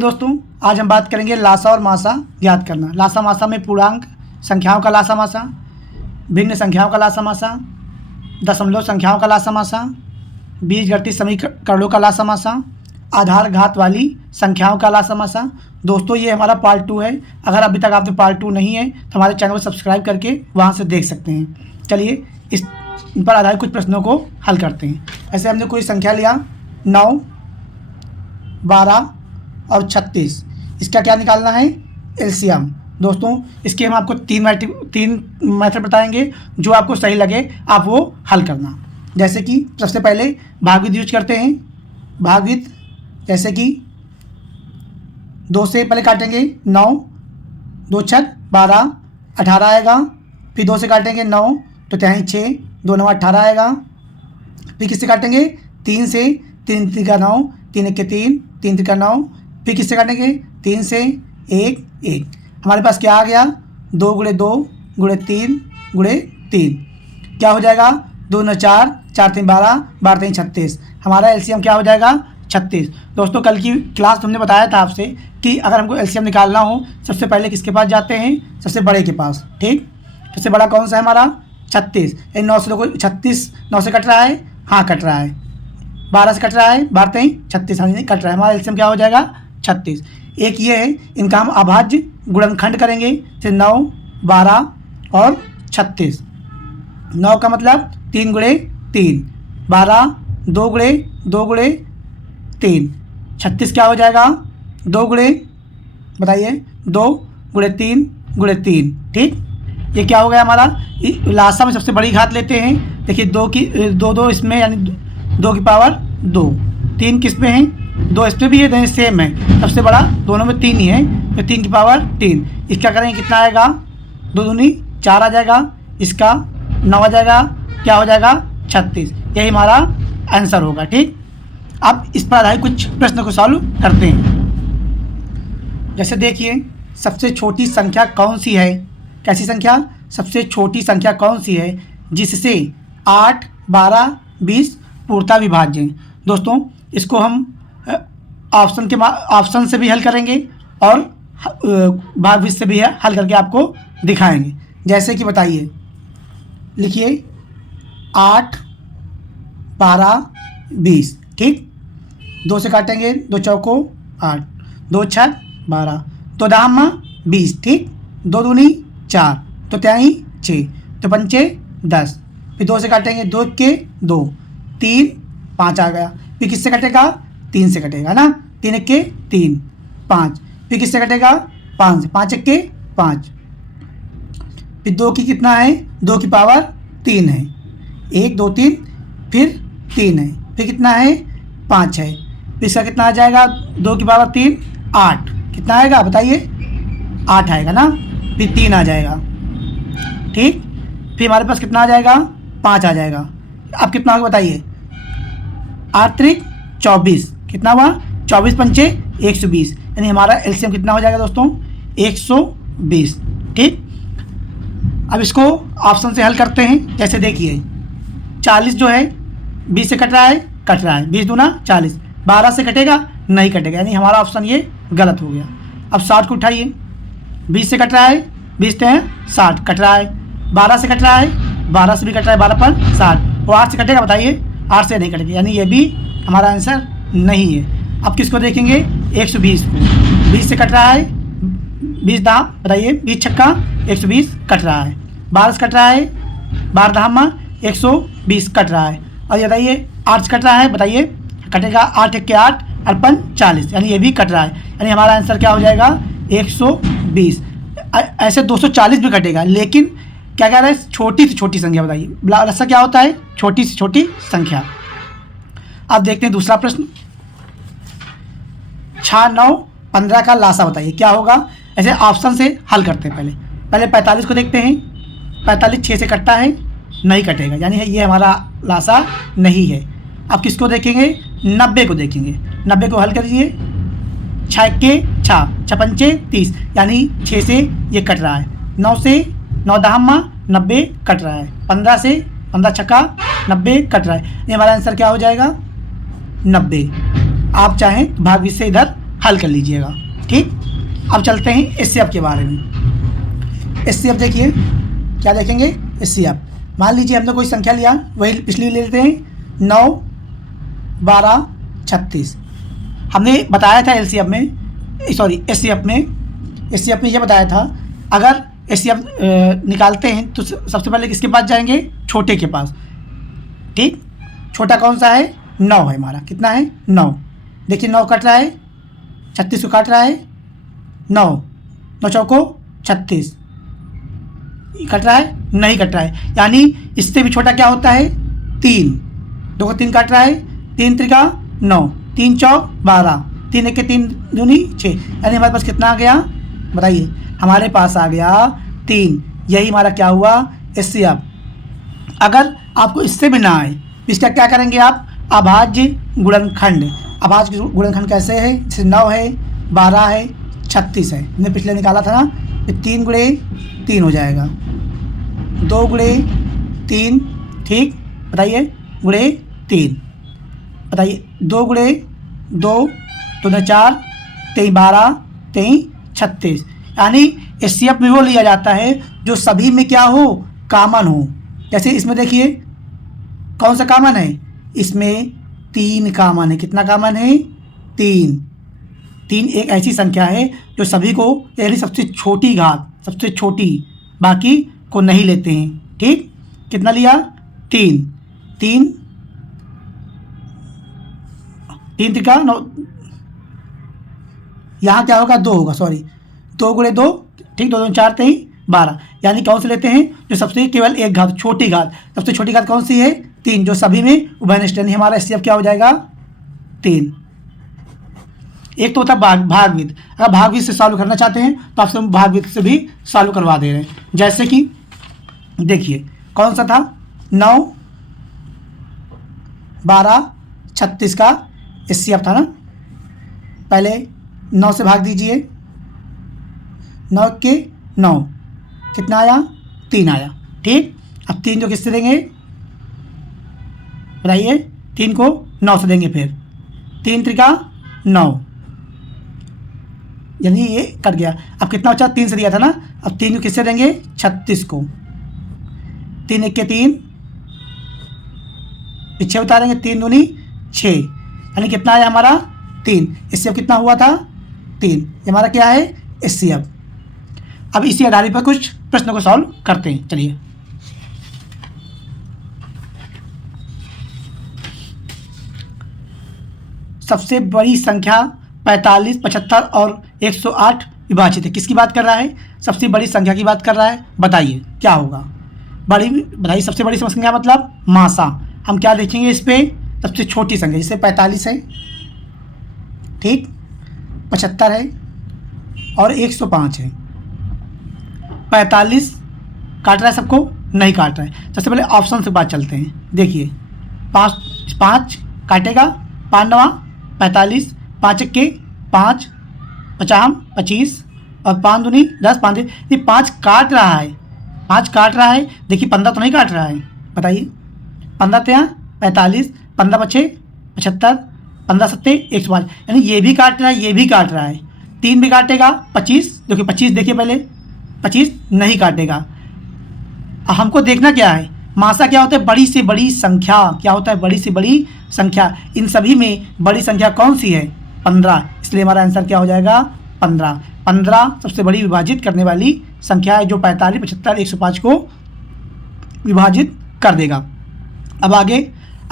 दोस्तों आज हम बात करेंगे लासा और मासा याद करना। लासा मासा में पूर्णांक संख्याओं का लासा मासा, भिन्न संख्याओं का लासा मासा, दशमलव संख्याओं का लासा मासा, बीजगणितीय समीकरणों का लासा मासा, आधार घात वाली संख्याओं का लासा मासा। दोस्तों ये हमारा पार्ट 2 है। अगर अभी तक आपने पार्ट 2 नहीं है तो हमारे चैनल को सब्सक्राइब करके वहाँ से देख सकते हैं। चलिए इस पर आधारित कुछ प्रश्नों को हल करते हैं। ऐसे हमने कोई संख्या लिया 9, 12 और 36। इसका क्या निकालना है? एलसीएम। दोस्तों इसके हम आपको तीन मेथड बताएंगे, जो आपको सही लगे आप वो हल करना। जैसे कि सबसे पहले भागविद यूज करते हैं। भागविद जैसे कि 2 से पहले काटेंगे 9, 2 छक 12, 18 आएगा। फिर 2 से काटेंगे 9 तो 6, 2 9 18 आएगा। फिर किससे काटेंगे? 3 से, 3 3 का 9, 3 1 के 3, 3 3 का 9। फिर किससे काटेंगे? 3 से 1 1। हमारे पास क्या आ गया? 2 गुणे 2 गुणे 3 गुणे 3 क्या हो जाएगा? 2 9 4, 4 3 12, 12 3 36। हमारा एलसीएम क्या हो जाएगा? 36। दोस्तों कल की क्लास हमने बताया था आपसे कि अगर हमको एलसीएम निकालना हो सबसे पहले किसके पास जाते हैं? सबसे बड़े के पास। ठीक, सबसे बड़ा कौन सा है हमारा? 36। 9 से 36 9 से कट रहा है, हाँ कट रहा है। 12 से कट रहा है, 12 3 36 नहीं कट रहा है। हमारा एलसीएम क्या हो जाएगा? 36। एक ये है, इनका हम अभाज्य गुणनखंड करेंगे। जैसे 9, 12 और 36। 9 का मतलब 3 गुणे 3, 12 2 गुणे 2 गुणे 3, 36 क्या हो जाएगा? 2 गुणे, बताइए, 2 गुणे 3 गुणे 3। ठीक, ये क्या हो गया हमारा? लासा में सबसे बड़ी घात लेते हैं। देखिए 2 इसमें, यानी 2 की पावर 2। 3 किस में है? 2 इस पर भी है, सेम है। सबसे बड़ा दोनों में 3 ही है, तो 3 की पावर 3। इसका करेंगे कितना आएगा? 2 दूनी 4 आ जाएगा। इसका 9 आ जाएगा। क्या हो जाएगा? 36। यही हमारा आंसर होगा। ठीक, अब इस पर आधारित कुछ प्रश्न को सॉल्व करते हैं। जैसे देखिए सबसे छोटी संख्या कौन सी है? कैसी संख्या? सबसे छोटी संख्या कौन सी है जिससे 8, 12, 20 पूर्णतः विभाज्य हैं? दोस्तों इसको हम ऑप्शन से भी हल करेंगे और भागविद से भी हल करके आपको दिखाएंगे। जैसे कि बताइए, लिखिए 8, 12, 20। ठीक, 2 से काटेंगे, 2 चौको 8, 2 छक 12, तो दाम 20। ठीक, 2 दूनी 4, तो 6, तो 5 10। फिर 2 से काटेंगे, 2 के 2, 3 5 आ गया। फिर किससे कटेगा? 3 से कटेगा ना। 3 1 के 3 5। फिर किससे कटेगा? 5 से, 5 1 के 5। फिर 2 की कितना है? 2 की पावर 3 है। 1 2 3, फिर 3 है। फिर कितना है? 5 है। फिर इसका कितना आ जाएगा? 2 की पावर 3 8। कितना आएगा बताइए? 8 आएगा ना। फिर 3 आ जाएगा। ठीक, फिर हमारे पास कितना आ जाएगा? 5 आ जाएगा। अब कितना होगा बताइए? 8 3 24। कितना हुआ? 24 पंचे 120, यानी हमारा एलसीएम कितना हो जाएगा दोस्तों? 120। ठीक, अब इसको ऑप्शन से हल करते हैं। जैसे देखिए 40 जो है 20 से कट रहा है, 20 दूना 40। 12 से कटेगा? नहीं कटेगा, यानी हमारा ऑप्शन ये गलत हो गया। अब 60 को उठाइए, 20 से कट रहा है, 20 हैं 60 कट रहा है। 12 से कट रहा है, 12 से भी कट रहा है, 12 पर 60। वो 8 से कटेगा बताइए? 8 से नहीं कटेगा, यानी ये भी हमारा आंसर नहीं है। अब किसको देखेंगे? 120 को। 20 से कट रहा है, 20 दाम बताइए, 20 छक्का 120 कट रहा है। 12 से कट रहा है, 12 दाम 120 कट रहा है। और ये बताइए 8 से कट रहा है, बताइए कटेगा? 8 1 के 8 और 40, यानी ये भी कट रहा है, यानी हमारा आंसर क्या हो जाएगा? 120। ऐसे 240 भी कटेगा, लेकिन क्या कह रहा है? छोटी से छोटी संख्या बताइए। लासा क्या होता है? छोटी से छोटी संख्या। अब देखते हैं दूसरा प्रश्न। 6 9 15 का लासा बताइए क्या होगा? ऐसे ऑप्शन से हल करते हैं। पहले 45 को देखते हैं। 45 6 से कटता है, नहीं कटेगा, यानी ये हमारा लासा नहीं है। अब किसको देखेंगे? 90 को देखेंगे। 90 को हल करिए। 6 के 6, 6 पंचे 30, यानी 6 से ये कट रहा है। 9 से 9 दहम्मा 90 कट रहा है। 15 से 15 छक्का 90 कट रहा है। ये हमारा आंसर क्या हो जाएगा? 90। आप चाहें भागविद से इधर हल कर लीजिएगा। ठीक, अब चलते हैं एचसीएफ के बारे में। एचसीएफ देखिए, क्या देखेंगे? एचसीएफ मान लीजिए हमने कोई संख्या लिया, वही पिछली ले लेते हैं, 9, 12, 36। हमने बताया था एलसीएफ में, सॉरी एचसीएफ में ये बताया था अगर एचसीएफ निकालते हैं तो सबसे पहले किसके पास जाएंगे? छोटे के पास। ठीक, छोटा कौन सा है? 9 है हमारा। कितना है? 9। देखिए 9 कट रहा है, 36 को काट रहा है, 9 9 चौको 36 कट रहा है? नहीं कट रहा है। यानी इससे भी छोटा क्या होता है? 3। 2 को 3 काट रहा है, 3 त्रिका 9, 3 चौक 12, 3 एक के 3 दूनी 6। यानी हमारे पास कितना आ गया? बताइए, हमारे पास आ गया 3। यही हमारा क्या हुआ? एचसीएफ। अगर आपको इससे भी ना आए, इसका क्या करेंगे आप? अभाज्य गुणनखंड। अभाज्य गुणनखंड कैसे है? जैसे 9 है, 12 है, 36 है, हमने पिछले निकाला था ना, 3 गुणे 3 हो जाएगा, 2 गुणे 3। ठीक, बताइए, गुणे 3, बताइए 2 गुणे 2 तो 4, 3 12, 3 36। यानी एचसीएफ में वो लिया जाता है जो सभी में क्या हो? कॉमन हो। जैसे इसमें देखिए कौन सा कॉमन है? इसमें 3 कॉमन है। कितना कॉमन है? 3। 3 एक ऐसी संख्या है जो सभी को, यानी सबसे छोटी घात, सबसे छोटी, बाकी को नहीं लेते हैं। ठीक, कितना लिया? 3। 3 त्रिका 9, यहाँ क्या होगा? 2 होगा, सॉरी 2 गुणे 2। ठीक, 2 2 4 3 12। यानी कौन से लेते हैं? जो सबसे केवल एक घात, छोटी घात। सबसे छोटी घात कौन सी है? 3, जो सभी में उभयनिष्ठ। यानी हमारा एचसीएफ क्या हो जाएगा? 3। एक तो होता है भागविद। अगर भागविद से सॉल्व करना चाहते हैं तो आपसे हम भागविद से भी सॉल्व करवा दे रहे हैं। जैसे कि देखिए कौन सा था? 9, 12, 36 का एचसीएफ था ना। पहले 9 से भाग दीजिए, 9 के 9, कितना आया? 3 आया। ठीक, अब 3 जो किससे देंगे? बताइए, 3 को 9 से देंगे, फिर 3 त्रिका 9, यानी ये कट गया। अब कितना बचा? 3 से दिया था ना। अब 3 को किससे देंगे? 36 को। 3 एक के 3, पीछे उतारेंगे, 3 दूनी 6, यानी कितना आया हमारा? 3। एचसीएफ कितना हुआ था? 3। ये हमारा क्या है? एचसीएफ। अब इसी आधारित पर कुछ प्रश्नों को सॉल्व करते हैं। चलिए, सबसे बड़ी संख्या 45, 75 और 108 विभाजित है। किसकी बात कर रहा है? सबसे बड़ी संख्या की बात कर रहा है। बताइए क्या होगा? बताइए, सबसे बड़ी संख्या मतलब मासा। हम क्या देखेंगे इस पे? सबसे छोटी संख्या, जैसे 45 है, ठीक, 75 है और 105 है। 45 काट रहा है सबको? नहीं काट रहा है। सबसे पहले ऑप्शन से बात चलते हैं। देखिए 5 काटेगा, 5 9 45, 5 1 के 5, 50 25 और 5 दूनी 10, 5 ये 5 काट रहा है, 5 काट रहा है। देखिए 15 तो नहीं काट रहा है। बताइए, 15 3 45, 15 5 75, 15 7 105, यानी ये भी काट रहा है, ये भी काट रहा है। 3 भी काटेगा, 25, देखिए 25 देखिए पहले, 25 नहीं काटेगा। अब हमको देखना क्या है? मासा क्या होता है? बड़ी से बड़ी संख्या। क्या होता है? बड़ी से बड़ी संख्या। इन सभी में बड़ी संख्या कौन सी है? 15। इसलिए हमारा आंसर क्या हो जाएगा? 15। 15 सबसे बड़ी विभाजित करने वाली संख्या है, जो 45, 75, 105 को विभाजित कर देगा। अब आगे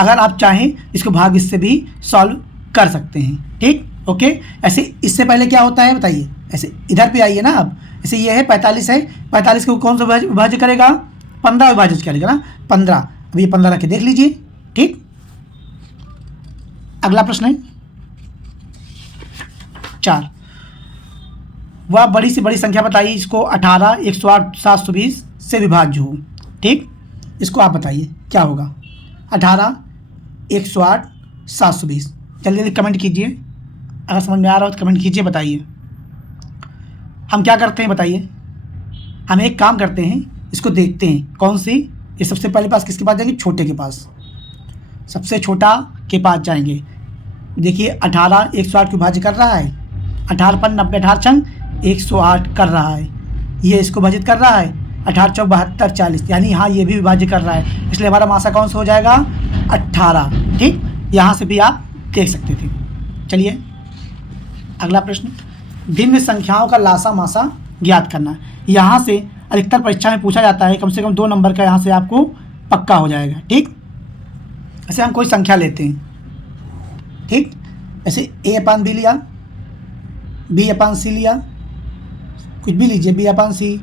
अगर आप चाहें इसको भाग इससे भी सॉल्व कर सकते हैं। ठीक, ओके। ऐसे इससे पहले क्या होता है बताइए? ऐसे इधर पे आइए ना। अब ऐसे ये है 45 है, 45 को कौन सा विभाजित करेगा? 15 विभाजित करेगा ना, 15। अब ये 15 रख के देख लीजिए। ठीक, अगला प्रश्न है 4। वह बड़ी से बड़ी संख्या बताइए इसको 18, 108, 720 से विभाज्य हो। ठीक, इसको आप बताइए क्या होगा? 18, 108, 720। जल्दी जल्दी कमेंट कीजिए, अगर समझ में आ रहा हो तो कमेंट कीजिए, बताइए। हम क्या करते हैं बताइए? हम एक काम करते हैं, इसको देखते हैं कौन सी। ये सबसे पहले पास किसके पास जाएंगे? छोटे के पास, सबसे छोटा के पास जाएंगे। देखिए 18 108 को विभाज्य कर रहा है, 18 पर 90 18 छंग 108 कर रहा है। ये इसको विभाजित कर रहा है 18 चौक 72 40, यानी यहाँ ये भी विभाजित कर रहा है, इसलिए हमारा मासा कौन सा हो जाएगा 18। ठीक, यहाँ से भी आप देख सकते थे। चलिए अगला प्रश्न, भिन्न संख्याओं का लासा मासा ज्ञात करना। यहाँ से अधिकतर परीक्षा में पूछा जाता है, कम से कम 2 नंबर का यहाँ से आपको पक्का हो जाएगा। ठीक, ऐसे हम कोई संख्या लेते हैं। ठीक, ऐसे a/b लिया, b/c लिया, कुछ भी लीजिए, b/c,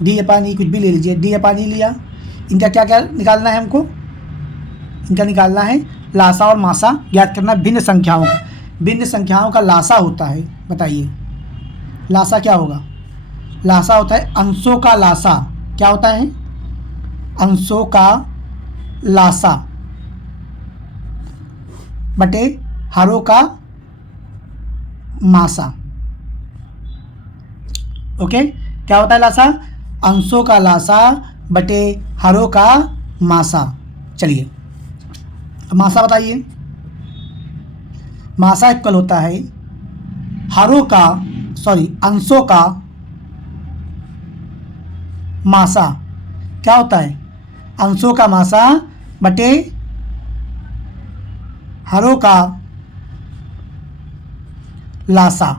d/e, कुछ भी ले लीजिए, d/e लिया। इनका क्या क्या निकालना है हमको, इनका निकालना है लासा और मासा ज्ञात करना भिन्न संख्याओं का। भिन्न संख्याओं का लासा होता है, बताइए लासा क्या होगा। लासा होता है अंशों का लासा। क्या होता है, अंशों का लासा बटे हरों का मासा। ओके, क्या होता है लासा, अंशों का लासा बटे हरों का मासा। चलिए मासा बताइए, मासा इक्वल होता है अंशों का मासा। क्या होता है, अंशों का मासा बटे हरों का लासा।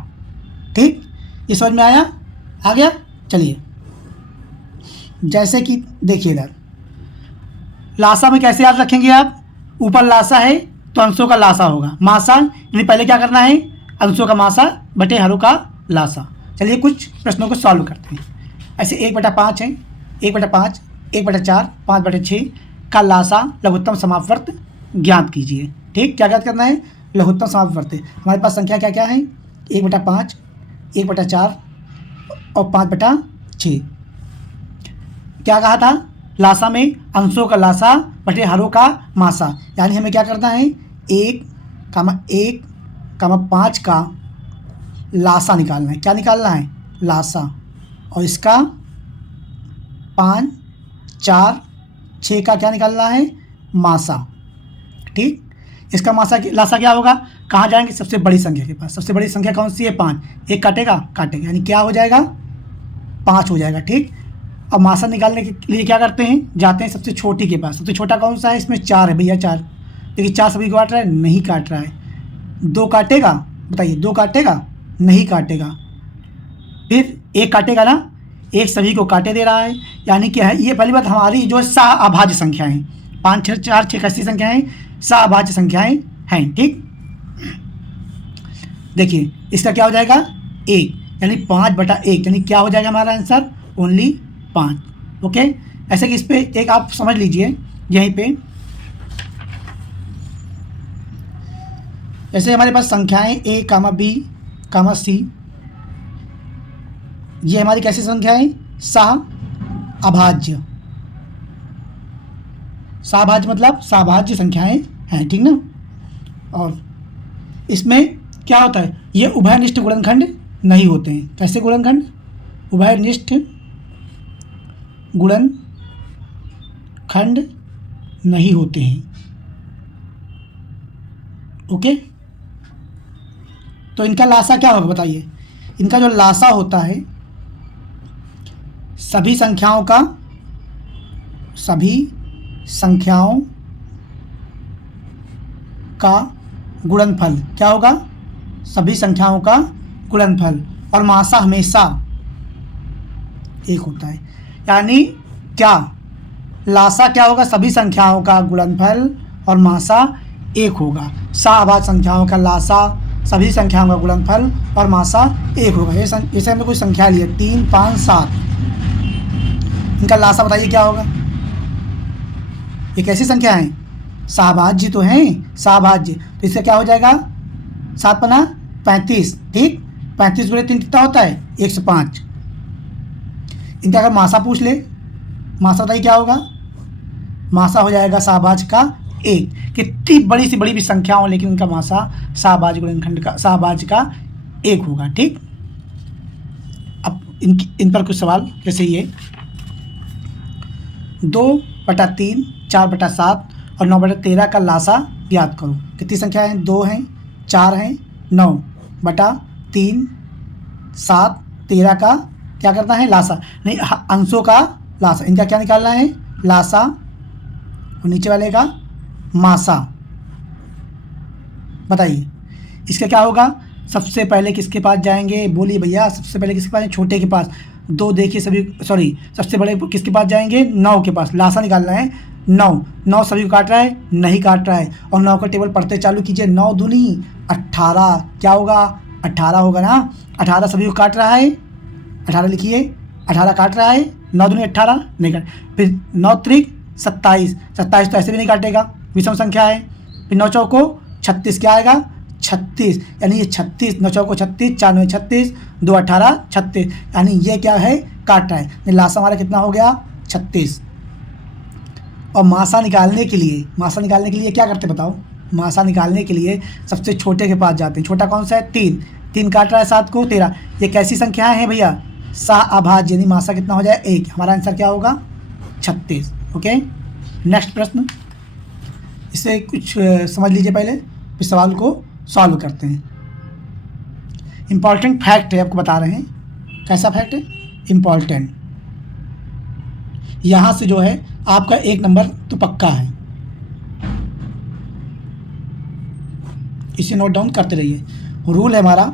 ठीक, ये समझ में आया, आ गया। चलिए जैसे कि देखिए इधर लासा में कैसे याद रखेंगे आप, ऊपर लासा है तो अंशों का लासा होगा, मासा यानी पहले क्या करना है, अंशों का मासा बटे हरों का लासा। चलिए कुछ प्रश्नों को सॉल्व करते हैं। ऐसे 1/5 है, 1/5, 1/4, 5/6 का लासा लघुत्तम समापवर्त ज्ञात कीजिए। ठीक, क्या ज्ञात करना है, लघुत्तम समापवर्त। हमारे पास संख्या क्या क्या है, 1/5, 1/4 और 5/6। क्या कहा था, लासा में अंशों का लासा बटे हरों का मासा, यानी हमें क्या करना है 1,1,5 का लासा निकालना है। क्या निकालना है, लासा, और इसका 5, 4, 6 का क्या निकालना है, मासा। ठीक, इसका मासा लासा क्या होगा, कहाँ जाएंगे, सबसे बड़ी संख्या के पास। सबसे बड़ी संख्या कौन सी है, 5, 1 काटेगा, यानी क्या हो जाएगा 5 हो जाएगा। ठीक, अब मासा निकालने के लिए क्या करते हैं, जाते हैं सबसे छोटी के पास। सबसे छोटा कौन सा है, इसमें 4 है भैया, 4। देखिए 4 सभी को काट रहा है, नहीं काट रहा है। 2 काटेगा, बताइए 2 काटेगा, नहीं काटेगा। फिर 1 काटेगा ना, 1 सभी को काटे दे रहा है, यानी क्या है, ये पहली बात हमारी जो सह-अभाज्य संख्या है, 5, 6, 4, 6 कैसी संख्याएँ, सह-अभाज्य संख्याएँ हैं। ठीक, देखिए इसका क्या हो जाएगा 1, यानी 5/1, यानी क्या हो जाएगा हमारा आंसर, ओनली 5। ओके, ऐसे कि इस पे एक आप समझ लीजिए, यहीं पे जैसे हमारे पास संख्याएं a, b, c, ये हमारी कैसी संख्याएं, सह-अभाज्य। सह-अभाज्य मतलब सह-अभाज्य संख्याएं हैं। ठीक ना, और इसमें क्या होता है, ये उभयनिष्ठ गुणनखंड नहीं होते हैं। कैसे गुणनखंड, उभयनिष्ठ गुणनखंड नहीं होते हैं। ओके, तो इनका लासा क्या होगा बताइए। इनका जो लासा होता है सभी संख्याओं का गुणनफल। क्या होगा, सभी संख्याओं का गुणनफल, और मासा हमेशा 1 होता है। यानी क्या, लासा क्या होगा, सभी संख्याओं का गुणनफल और मासा 1 होगा। सह-अभाज्य संख्याओं का लासा सभी संख्याओं का गुणनफल और मासा 1 होगा। जैसे हमने कोई संख्या ली है 3, 5, 7, इनका लासा बताइए क्या होगा। ये कैसी संख्या है, सह-अभाज्य तो हैं, सह-अभाज्य, तो इससे क्या हो जाएगा 7×5 35। ठीक, 35 × 3 कितना होता है 105। इनका अगर मासा पूछ ले, मासा बताइए क्या होगा, मासा हो जाएगा सह-अभाज्य का 1। कितनी बड़ी से बड़ी भी संख्या हो, लेकिन इनका मासा सह-अभाज्य गुणनखंड का सह-अभाज्य का 1 होगा। ठीक, अब इन पर कुछ सवाल, जैसे ये 2/3, 4/7 और 9/13 का लासा ज्ञात करो। कितनी संख्या है, 2 हैं, 4 हैं, 9/3, 7 13 का क्या करना है, लासा, नहीं अंशों का लासा, इनका क्या निकालना है, लासा, और नीचे वाले का मासा। बताइए इसका क्या होगा, सबसे पहले किसके पास जाएंगे, बोलिए भैया, सबसे पहले किसके पास, छोटे के पास, 2 देखिए सभी, सॉरी सबसे बड़े किसके पास जाएंगे, 9 के पास, लासा निकालना है 9, 9 सभी को काट रहा है, नहीं काट रहा है, और 9 का टेबल पढ़ते चालू कीजिए, 9 दूनी 18, क्या होगा, 18 होगा ना, 18 सभी को काट रहा है, 18 लिखिए, 18 काट रहा है, 9 दूनी 18 नहीं काट, फिर 9 त्रिक 27, 27 तो ऐसे भी नहीं काटेगा, विषम संख्या है, फिर 9 चौको 36 क्या आएगा, 36, यानी ये 36, 9 चौको 36, 4 9 36, 2 18 36, यानी ये क्या है, काट रहा है, लासा हमारा कितना हो गया, 36। और मासा निकालने के लिए क्या करते बताओ, मासा निकालने के लिए सबसे छोटे के पास जाते हैं, छोटा कौन सा है, 3, 3 काट रहा है 7 को 13, ये कैसी संख्या है भैया, सहअभाज्य, यानी मासा कितना हो जाए 1, हमारा आंसर क्या होगा 36। ओके, नेक्स्ट प्रश्न, इससे कुछ समझ लीजिए पहले, फिर सवाल को सॉल्व करते हैं। इम्पॉर्टेंट फैक्ट है, आपको बता रहे हैं, कैसा फैक्ट है, इम्पॉर्टेंट, यहाँ से जो है आपका 1 नंबर तो पक्का है, इसे नोट डाउन करते रहिए। रूल है हमारा,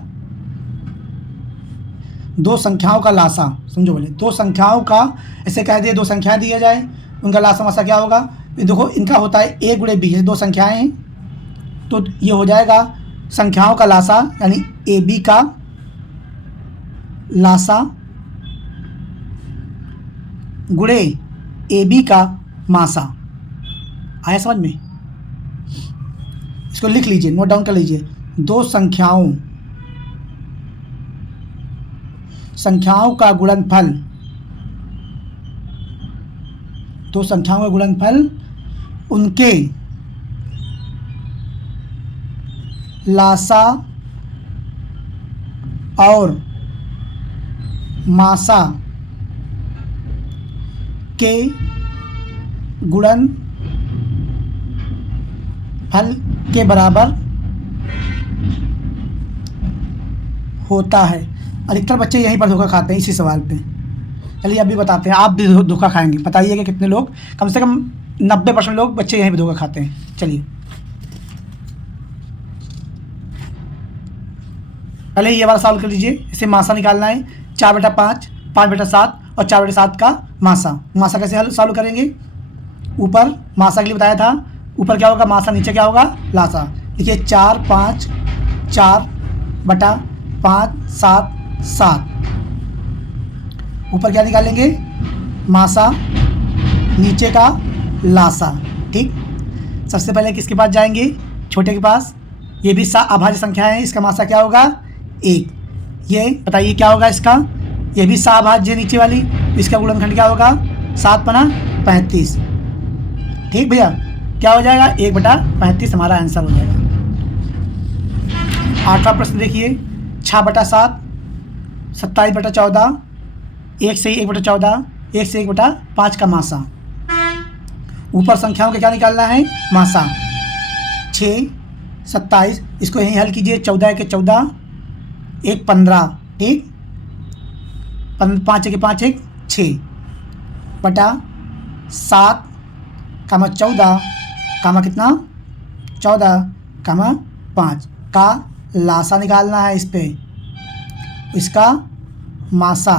2 संख्याओं का लासा, समझो बोले, 2 संख्याओं का, ऐसे कह दिए 2 संख्याएं दिया जाए, उनका लासा मासा क्या होगा, देखो इनका होता है a गुणे b, 2 संख्याएं हैं तो ये हो जाएगा संख्याओं का लासा, यानी AB का लासा गुणे AB का मासा। आया समझ में, इसको लिख लीजिए, नोट डाउन कर लीजिए, 2 संख्याओं का गुणनफल, 2 संख्याओं का गुणनफल उनके लासा और मासा के गुणनफल के बराबर होता है। अधिकतर बच्चे यहीं पर धोखा खाते हैं इसी सवाल पे। चलिए अभी बताते हैं, आप भी धोखा खाएंगे, बताइएगा कितने लोग, कम से कम 90% लोग बच्चे यहीं पर धोखा खाते हैं। चलिए पहले ये वाला सॉल्व कर लीजिए, इसे मासा निकालना है, 4/5, 5/7 और 4/7 का मासा। मासा कैसे हल सॉल्व करेंगे, ऊपर मासा के लिए बताया था, ऊपर क्या होगा मासा, नीचे क्या होगा लासा। देखिए 4 5 4/5 7 7, ऊपर क्या निकालेंगे मासा, नीचे का लासा। ठीक, सबसे पहले किसके पास जाएंगे, छोटे के पास, ये भी अभाज्य संख्या है, इसका मासा क्या होगा 1। ये बताइए क्या होगा इसका, ये भी अभाज्य नीचे वाली, इसका गुणनखंड क्या होगा 7×35। ठीक भैया, क्या हो जाएगा 1/35 हमारा आंसर हो जाएगा। 8वां प्रश्न देखिए, 6/7 27/14, 1 से 1/14, 1 से 1/5 का मासा। ऊपर संख्याओं का क्या निकालना है मासा, 6 27, इसको यहीं हल कीजिए, 14 के 14, 1 15, ठीक, 5 के 5 1 6/7 कामा 14 कामा कितना 14 कामा 5 का लासा निकालना है, इस पे इसका मासा।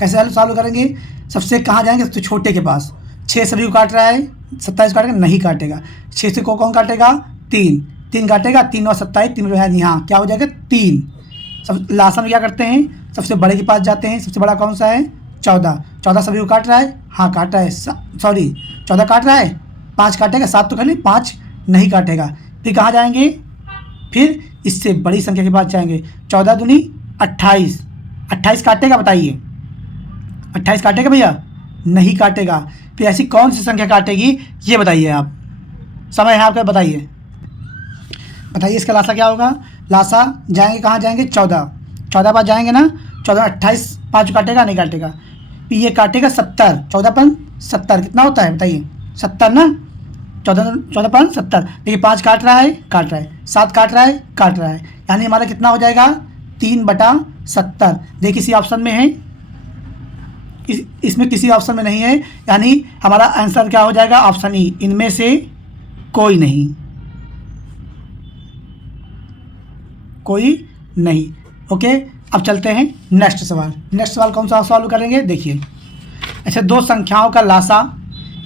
कैसे हल सॉल्व करेंगे, सबसे कहाँ जाएंगे, सबसे छोटे के पास। 6 सभी को काट रहा है, 27 काटेगा नहीं काटेगा, 6 से को कौन काटेगा 3 3 काटेगा, 3 और 27 3 है, यहाँ क्या हो जाएगा 3। सब लासा में क्या करते हैं, सबसे बड़े के पास जाते हैं, सबसे बड़ा कौन सा है 14, 14 सभी को काट रहा है, हाँ काट रहा है, सॉरी 14 काट रहा है, 5 काटेगा, 7 तो खाली 5 नहीं काटेगा। फिर कहाँ जाएंगे, फिर इससे बड़ी संख्या के पास जाएंगे, 14 दूनी 28, 28 काटेगा, बताइए 28 काटेगा भैया नहीं काटेगा। फिर ऐसी कौन सी संख्या काटेगी ये बताइए आप, समय है आपका, बताइए इसका लासा क्या होगा। लासा जाएंगे कहाँ जाएंगे 14 पास जाएंगे ना, 14 28 5 काटेगा नहीं काटेगा, फिर ये काटेगा 70, 14 पर 70 कितना होता है बताइए 70 ना, 14 14 देखिए 5 काट रहा है, 7 काट रहा है, यानी हमारा कितना हो जाएगा 3/70। देखिए किसी ऑप्शन में है, इसमें किसी ऑप्शन में नहीं है, यानी हमारा आंसर क्या हो जाएगा ऑप्शन ई, इनमें से कोई नहीं, कोई नहीं। ओके, अब चलते हैं नेक्स्ट सवाल कौन सा सॉल्व करेंगे देखिए। अच्छा, दो संख्याओं का लासा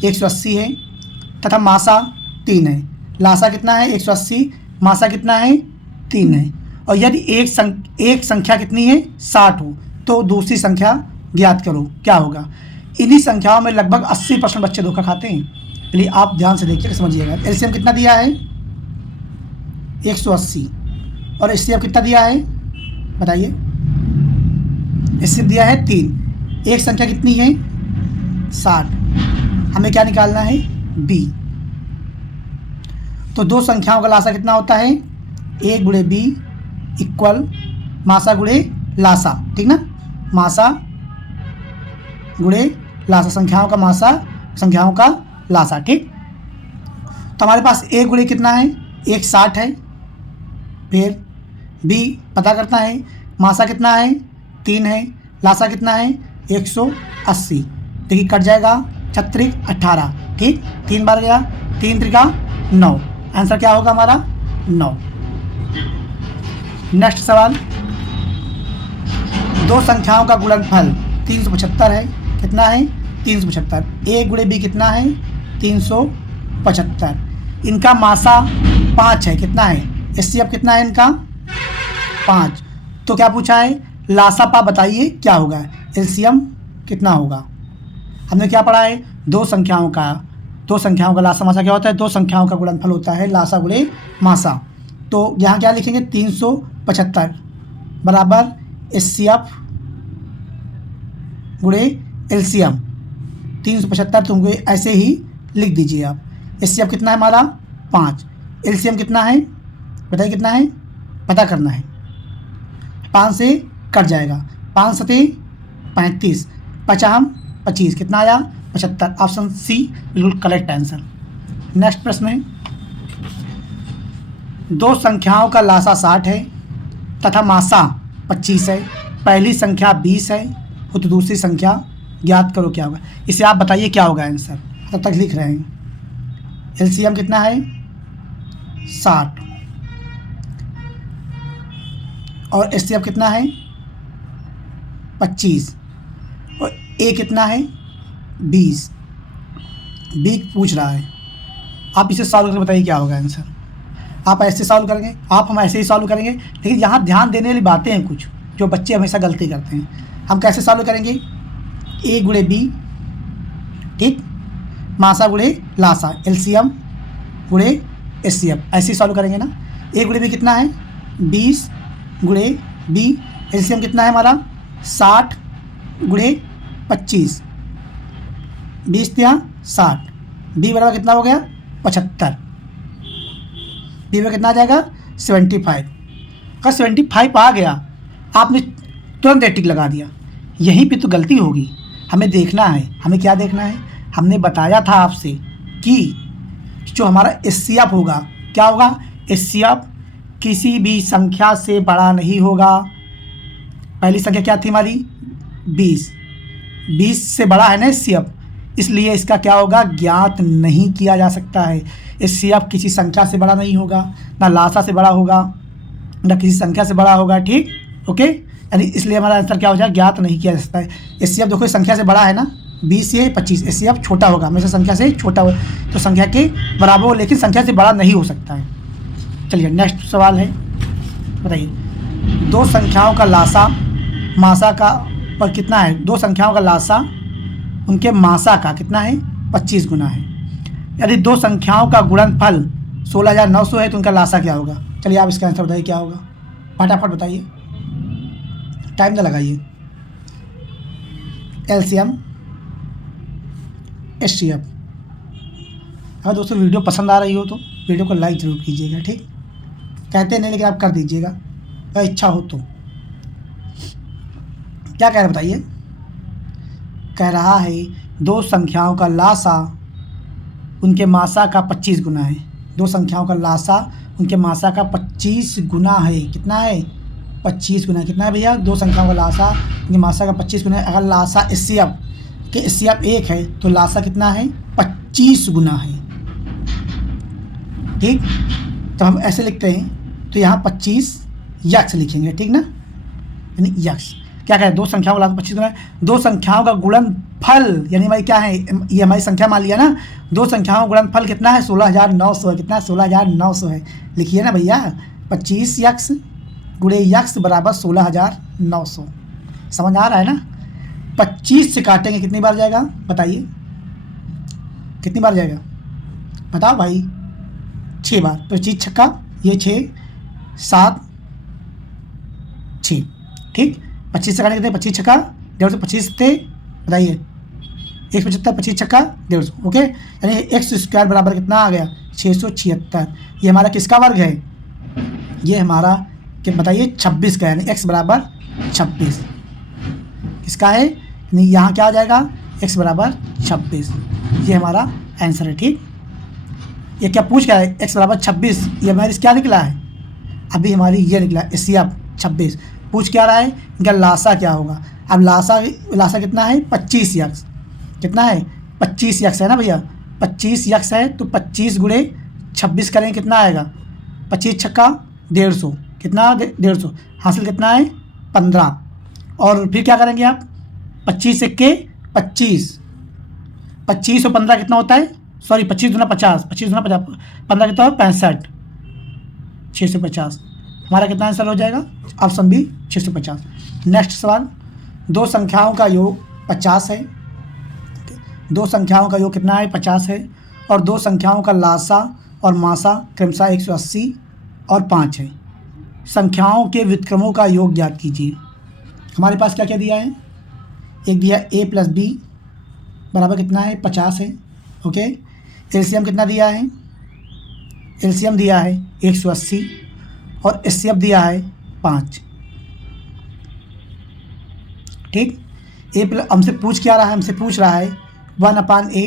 180 है तथा मासा 3 है। लासा कितना है 180, मासा कितना है 3 है। और यदि एक संख्या कितनी है 60 हो तो दूसरी संख्या ज्ञात करो, क्या होगा। इन्हीं संख्याओं में लगभग 80% बच्चे धोखा खाते हैं, इसलिए आप ध्यान से देखिए समझिएगा। एलसीएम कितना दिया है 180 और एचसीएफ कितना दिया है बताइए। एचसीएफ दिया है 3, एक संख्या कितनी है 60, हमें क्या निकालना है बी। तो दो संख्याओं का लासा कितना होता है a गुणे बी इक्वल मासा गुणे लासा, ठीक ना, मासा गुणे लासा, संख्याओं का मासा संख्याओं का लासा, ठीक। तो हमारे पास a गुणे कितना है 160 है, फिर b पता करना है, मासा कितना है 3 है, लासा कितना है 180। देखिए कट जाएगा 36 18, ठीक, 3 बार गया, 3 त्रिका 9, आंसर क्या होगा हमारा 9। नेक्स्ट सवाल, दो संख्याओं का गुणनफल 375 है, कितना है 375, a गुणे b कितना है 375, इनका मासा 5 है, कितना है एचसीएफ कितना है इनका 5। तो क्या पूछा है लासा पा बताइए क्या होगा, एलसीएम कितना होगा। हमने क्या पढ़ा है दो संख्याओं का लासा मासा क्या होता है, दो संख्याओं का गुणनफल होता है लासा गुणे मासा। तो यहाँ क्या लिखेंगे 375 बराबर एचसीएफ गुणे एलसीएम, 375 तुमको ऐसे ही लिख दीजिए आप। एचसीएफ कितना है हमारा 5, एलसीएम कितना है बताइए, कितना है पता करना है। 5 से कट जाएगा, 5 सते 35, 50 25, कितना आया 75, ऑप्शन सी बिल्कुल करेक्ट आंसर। नेक्स्ट प्रश्न है, दो संख्याओं का लासा 60 है तथा मासा 25 है, पहली संख्या 20 है तो दूसरी संख्या ज्ञात करो क्या होगा। इसे आप बताइए क्या होगा आंसर, तब तक लिख रहे हैं। एलसीएम कितना है 60 और एचसीएफ कितना है 25 और ए कितना है 20, बी पूछ रहा है। आप इसे सॉल्व करके बताइए क्या होगा आंसर। आप ऐसे सॉल्व करेंगे, हम ऐसे ही सॉल्व करेंगे, लेकिन यहाँ ध्यान देने वाली बातें हैं कुछ जो बच्चे हमेशा गलती करते हैं। हम कैसे सॉल्व करेंगे, a गुणे b, ठीक, मासा गुणे लासा, एलसीएम गुणे एचसीएफ, ऐसे ही सॉल्व करेंगे ना। a गुणे b कितना है 20 गुणे b, एलसीएम कितना है हमारा 60 गुणे 25, 20 दिया 60, b बराबर कितना हो गया 75, b में कितना आ जाएगा 75। अगर 75 आ गया आपने तुरंत टिक लगा दिया, यहीं पे तो गलती होगी। हमें देखना है, हमें क्या देखना है, हमने बताया था आपसे कि जो हमारा एचसीएफ होगा क्या होगा, एचसीएफ किसी भी संख्या से बड़ा नहीं होगा। पहली संख्या क्या थी हमारी 20 से बड़ा है ना एचसीएफ, इसलिए इसका क्या होगा ज्ञात नहीं किया जा सकता है। एचसीएफ किसी संख्या से बड़ा नहीं होगा, ना लासा से बड़ा होगा, ना किसी संख्या से बड़ा होगा, ठीक, ओके। यानी इसलिए हमारा आंसर क्या हो जाए ज्ञात नहीं किया जा सकता है। एचसीएफ देखो संख्या से बड़ा है ना 20 से 25, एचसीएफ छोटा होगा, हमेशा संख्या से छोटा हो तो संख्या के बराबर हो, लेकिन संख्या से बड़ा नहीं हो सकता है। चलिए नेक्स्ट सवाल है, बताइए दो संख्याओं का लासा मासा का पर कितना है, दो संख्याओं का लासा उनके मासा का कितना है 25 गुना है। यदि दो संख्याओं का गुणनफल 16,900 है तो उनका लासा क्या होगा। चलिए आप इसका आंसर बताइए क्या होगा, फटाफट बताइए, टाइम ना लगाइए। LCM HCF. अगर दोस्तों वीडियो पसंद आ रही हो तो वीडियो को लाइक ज़रूर कीजिएगा, ठीक, कहते नहीं लेकिन आप कर दीजिएगा अगर इच्छा हो तो। क्या कह रहे बताइए, कह रहा है दो संख्याओं का लासा उनके मासा का 25 गुना है। दो संख्याओं का लासा उनके मासा का 25 गुना है। कितना है? 25 गुना। कितना है भैया? दो संख्याओं का लासा उनके मासा का 25 गुना है। अगर लासा एचसीएफ के एचसीएफ 1 है तो लासा कितना है? 25 गुना है। ठीक, तो हम ऐसे लिखते हैं, तो यहाँ 25 यक्स लिखेंगे, ठीक ना, यानी यक्स। क्या कहें? दो संख्याओं का लासा 25 गुना है। दो संख्याओं का गुणनफल यानी भाई क्या है? ये हमारी संख्या मान लिया ना। दो संख्याओं का गुणनफल कितना है? 16,900 है। कितना है? 16,900 है। लिखिए ना भैया, 25 यक्स गुणे यक्स बराबर 16,900। समझ आ रहा है ना? 25 से काटेंगे कितनी बार जाएगा बताइए? कितनी बार जाएगा बताओ भाई? 6 बार। 25 छक्का, ये 6 7 6। ठीक, 25 से काटेंगे कितने? 25 छक्का 150, 25 थे बताइए? 175, 25 छक्का 150। ओके, यानी एक्स स्क्वायर बराबर कितना आ गया? 676। ये हमारा किसका वर्ग है? ये हमारा क्या बताइए? 26 का, यानी एक्स बराबर 26 किसका है? यानी यहाँ क्या आ जाएगा? एक्स बराबर 26। ये हमारा आंसर है। ठीक, ये क्या पूछ गया है? एक्स बराबर 26। ये हमारी क्या निकला है? अभी हमारी ये निकला है एचसीएफ 26। पूछ क्या रहा है? इनका लासा क्या होगा? अब लासा कितना है? 25 यक्स। कितना है? 25 यक्स है ना भैया? 25 यक्स है तो 25 गुणे 26 करेंगे, कितना आएगा? 25 छक्का 150। कितना? 150। हासिल कितना है? 15। और फिर क्या करेंगे आप? 25 के 25, 25 और 15 कितना होता है? सॉरी, 25 दूना 50, 25 दूना 50, 15 कितना हो? 65, 650। हमारा कितना आंसर हो जाएगा? Option B 650। नेक्स्ट सवाल, दो संख्याओं का योग 50 है। दो संख्याओं का योग कितना है? 50 है। और दो संख्याओं का लासा और मासा क्रमशः 180 और 5 है। संख्याओं के व्युत्क्रमों का योग ज्ञात कीजिए। हमारे पास क्या क्या दिया है? एक दिया a प्लस बी बराबर कितना है? 50 है। ओके, एलसीएम कितना दिया है? एलसीएम दिया है 180 और एचसीएफ दिया है 5। ठीक, ए प्लस हमसे पूछ क्या रहा है? हमसे पूछ रहा है 1/a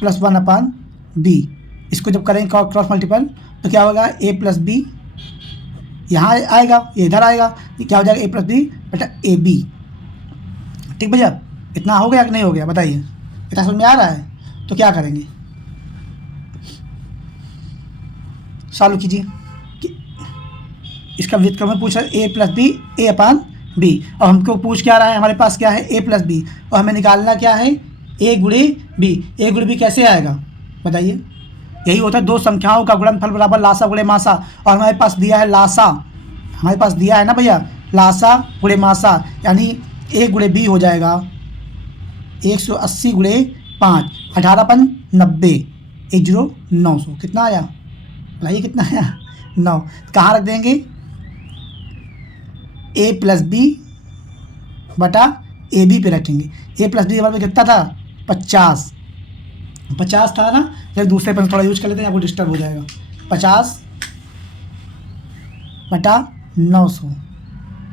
प्लस 1/b। इसको जब करेंगे क्रॉस मल्टीपल तो क्या होगा? a प्लस बी यहाँ आएगा, ये इधर आएगा, ये क्या हो जाएगा? a प्लस बी बेटा ए बी। ठीक भैया, इतना हो गया कि नहीं हो गया बताइए? इतना समझ में आ रहा है? तो क्या करेंगे? सॉल्व कीजिए कि इसका व्युत्क्रम में पूछा a प्लस बी a/b, और हमको पूछ क्या रहा है? हमारे पास क्या है? a प्लस बी, और हमें निकालना क्या है? a गुणे b। a गुणे b कैसे आएगा बताइए? यही होता है दो संख्याओं का गुणनफल बराबर लासा गुणे मासा। और हमारे पास दिया है लासा, हमारे पास दिया है ना भैया, लासा गुणे मासा, यानी a गुणे b हो जाएगा 180 गुणे 5, 18×5 = 90, 900। कितना आया बताइए? कितना आया? 9। कहाँ रख देंगे? a प्लस बी बटा ए बी पे रखेंगे। a प्लस बी बराबर कितना था? 50 था ना? फिर दूसरे पर थोड़ा यूज कर लेते हैं, आपको डिस्टर्ब हो जाएगा। 50 बटा 900।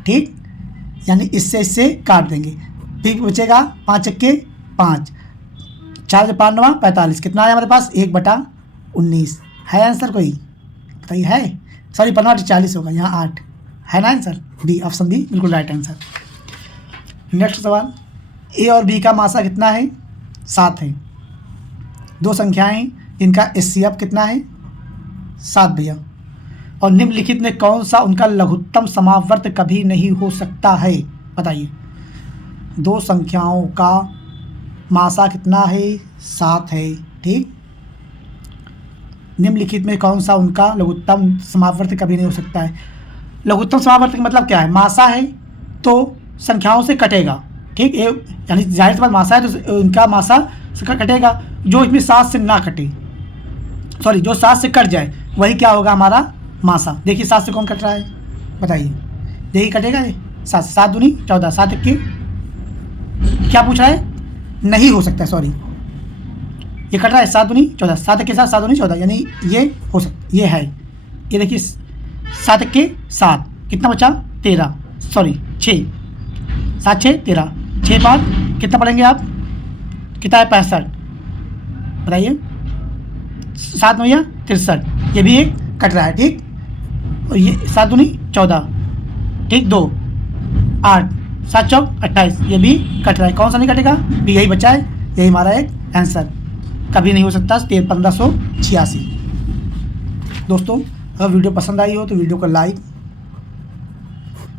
ठीक, यानी इससे काट देंगे, फिर बचेगा 5 × 5, 4 × 5 = 45। कितना है हमारे पास? 1/19 है आंसर कोई बताइए? है, सॉरी 15 40 होगा, यहाँ 8 है ना आंसर? बी, ऑप्शन बी बिल्कुल राइट आंसर। नेक्स्ट सवाल, ए और बी का मासा कितना है? 7 है। दो संख्याएं इनका एचसीएफ कितना है? 7 भैया। और निम्नलिखित में कौन सा उनका लघुत्तम समावर्त कभी नहीं हो सकता है बताइए? दो संख्याओं का मासा कितना है? 7 है। ठीक, निम्नलिखित में कौन सा उनका लघुत्तम समावर्त कभी नहीं हो सकता है? लघुत्तम समावर्त का मतलब क्या है? मासा है तो संख्याओं से कटेगा। ठीक, ये यानी जाहिर सी बात मासा है तो इनका मासा से कटेगा, जो इसमें 7 से ना कटे, सॉरी जो 7 से कट जाए वही क्या होगा? हमारा मासा। देखिए 7 से कौन कट रहा है बताइए? देखिए कटेगा ये 7 से, 7 दूनी 14, 7 × 1 क्या पूछ रहा है? नहीं हो सकता, सॉरी ये कट रहा है 7 दूनी 14, 7 के साथ 7 दूनी 14, यानी ये हो सकता, ये है। ये देखिए 7 × 7 कितना बचा? 13, सॉरी 6, 7 6 13, 6 5 कितना पढ़ेंगे आप? कितना है? 65 बताइए? 7 9 या 63, ये भी एक कट रहा है, ठीक। और ये 7 दूनी 14, ठीक, 2 8, 7 चौक 28, ये भी कट रहा है, कौन सा नहीं कटेगा, भी यही बचा है, यही हमारा एक आंसर, कभी नहीं हो सकता 1586। दोस्तों अगर वीडियो पसंद आई हो तो वीडियो को लाइक,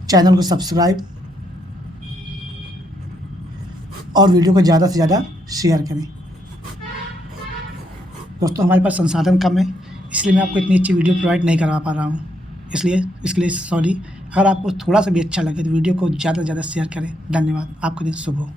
चैनल को सब्सक्राइब और वीडियो को ज़्यादा से ज़्यादा शेयर करें। दोस्तों हमारे पास संसाधन कम है, इसलिए मैं आपको इतनी अच्छी वीडियो प्रोवाइड नहीं करा पा रहा हूँ, इसलिए इसके लिए सॉरी। अगर आपको थोड़ा सा भी अच्छा लगे तो वीडियो को ज़्यादा से ज़्यादा शेयर करें। धन्यवाद, आपका दिन शुभ हो।